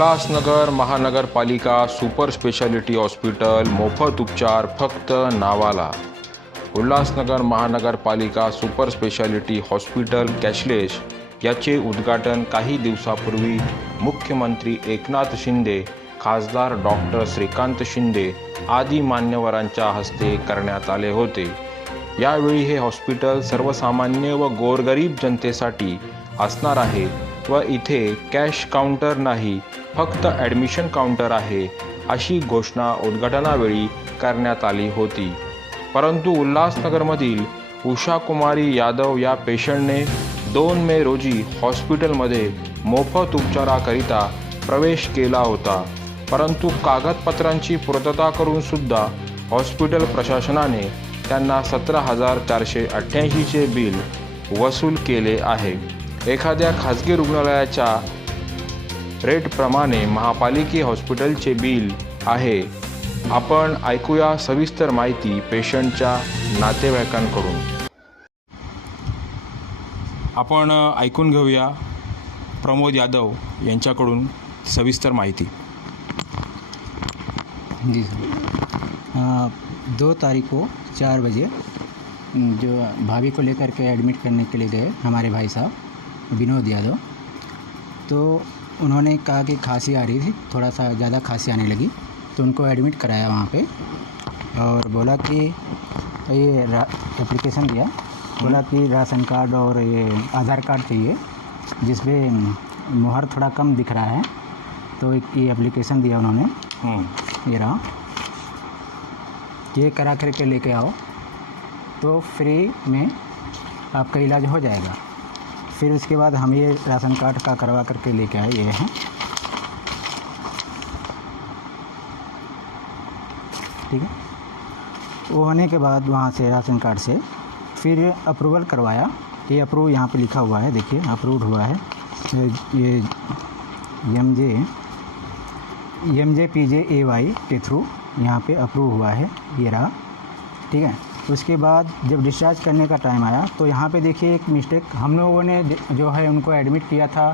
उल्हासनगर महानगरपालिका super speciality hospital मोफत उपचार फक्त नावाला. उल्हासनगर महानगरपालिका सुपर स्पेशालिटी हॉस्पिटल कॅशलेस याचे उद्घाटन काही दिवसापूर्वी मुख्यमंत्री एकनाथ शिंदे खासदार डॉक्टर श्रीकांत शिंदे आदी मान्यवरांच्या हस्ते करण्यात आले होते. यावेळी हे हॉस्पिटल सर्वसामान्य व गोरगरीब जनतेसाठी असणार आहे व इथे कॅश काउंटर नाही फक्त ॲडमिशन काउंटर आहे अशी घोषणा उद्घाटनावेळी करण्यात आली होती. परंतु उल्हासनगरमधील उषा कुमारी यादव या पेशंटने दोन मे रोजी हॉस्पिटलमध्ये मोफत उपचाराकरिता प्रवेश केला होता. परंतु कागदपत्रांची पूर्तता करूनसुद्धा हॉस्पिटल प्रशासनाने त्यांना सतरा हजार चारशे अठ्ठ्याऐंशीचे बिल वसूल केले आहे. एखाद्या खाजगी रुग्णालयाच्या रेटप्रमाणे महापालिके हॉस्पिटलचे बिल आहे. आपण ऐकूया सविस्तर माहिती पेशंटच्या नातेवाईकांकडून. आपण ऐकून घेऊया प्रमोद यादव यांच्याकडून सविस्तर माहिती. जी सर. दो तारीख को चार बजे जो भाभी को लेकर के एडमिट करने के लिए गए हमारे भाई साहब विनोद यादव। तो उन्होंने कहा कि खांसी आ रही थी थोड़ा सा ज़्यादा खांसी आने लगी तो उनको एडमिट कराया वहाँ पे और बोला कि ये एप्लीकेशन दिया बोला कि राशन कार्ड और ये आधार कार्ड चाहिए जिसमें मुहर थोड़ा कम दिख रहा है तो एक ये एप्लीकेशन दिया उन्होंने ये रहा। ये करा करके लेके आओ तो फ्री में आपका इलाज हो जाएगा। फिर उसके बाद हम ये राशन कार्ड का करवा करके लेके आए, ये हैं। ठीक है? वो होने के बाद वहाँ से राशन कार्ड से फिर अप्रूवल करवाया। ये अप्रूव यहाँ पे लिखा हुआ है, देखिए अप्रूव हुआ है। ये ये एम जे एम जे पी जे ए वाई के थ्रू यहाँ पे अप्रूव हुआ है ये रहा। ठीक है? उसके बाद जब डिस्चार्ज करने का टाइम आया तो यहाँ पे देखिए एक मिस्टेक हम लोगों ने जो है उनको एडमिट किया था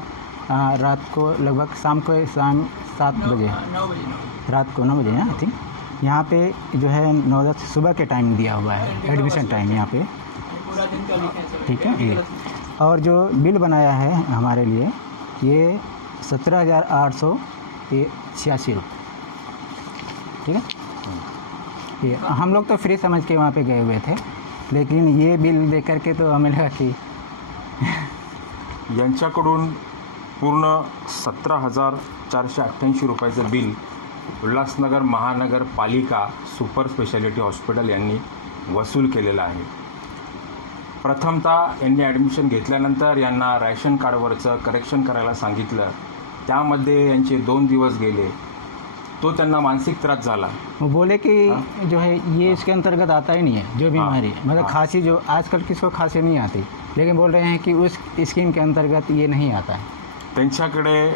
आ, रात को लगभग शाम को शाम सात बजे। रात को नौ बजे आई थिंक यहाँ पे जो है नौ दस सुबह के टाइम दिया हुआ है एडमिशन टाइम यहाँ पे। ठीक है ये। और जो बिल बनाया है हमारे लिए ये सत्रह हज़ार आठ सौ छियासी रुपये ठीक है? ये हम लोग तो फ्री समझ के वहाँ पे गए हुए थे लेकिन ये बिल देख करके तो हमें लगा कि यांच्याकडून पूर्ण सतरा हजार चारशे अठ्ठ्याऐंशी रुपयाचं बिल उल्हासनगर महानगरपालिका सुपर स्पेशालिटी हॉस्पिटल यांनी वसूल केलेलं आहे. प्रथमतः यांनी ॲडमिशन घेतल्यानंतर यांना रॅशन कार्डवरचं करेक्शन करायला सांगितलं. त्यामध्ये यांचे दोन दिवस गेले. तो त्यांना मानसिक त्रास झाला. वो बोले कि जो है ये इसके अंतर्गत आता ही नहीं है जो बीमारी मतलब। खांसी जो आजकल किसको खांसी नहीं आती लेकिन बोल रहे हैं कि उस स्कीम के अंतर्गत ये नहीं आता है। त्यांच्याकडे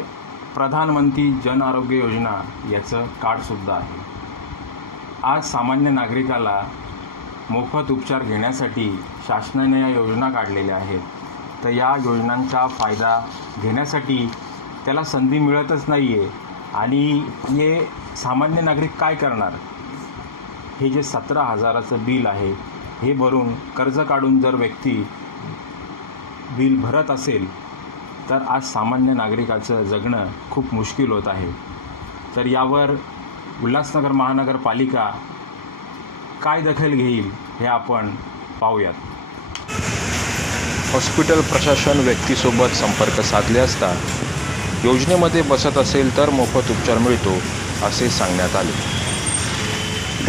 प्रधानमंत्री जन आरोग्य योजना याचं कार्डसुद्धा आहे. आज सामान्य नागरिकाला मोफत उपचार घेण्यासाठी शासनाने या योजना काढलेल्या आहेत. तर या योजनांचा फायदा घेण्यासाठी त्याला संधी मिळतच नाही आहे आणि हे सामान्य नागरिक काय करणार? हे जे सतरा हजाराचं बिल आहे हे भरून कर्ज काढून जर व्यक्ती बिल भरत असेल तर आज सामान्य नागरिकाचं जगणं खूप मुश्किल होत आहे. तर यावर उल्हासनगर महानगरपालिका काय दखल घेईल हे आपण पाहूयात. हॉस्पिटल प्रशासन व्यक्तीसोबत संपर्क साधले असता योजनेमध्ये बसत असेल तर मोफत उपचार मिळतो असे सांगण्यात आले.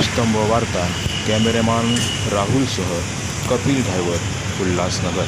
स्तंभ वार्ता कॅमेरामॅन राहुलसह कपिल ड्रायव्हर उल्हासनगर.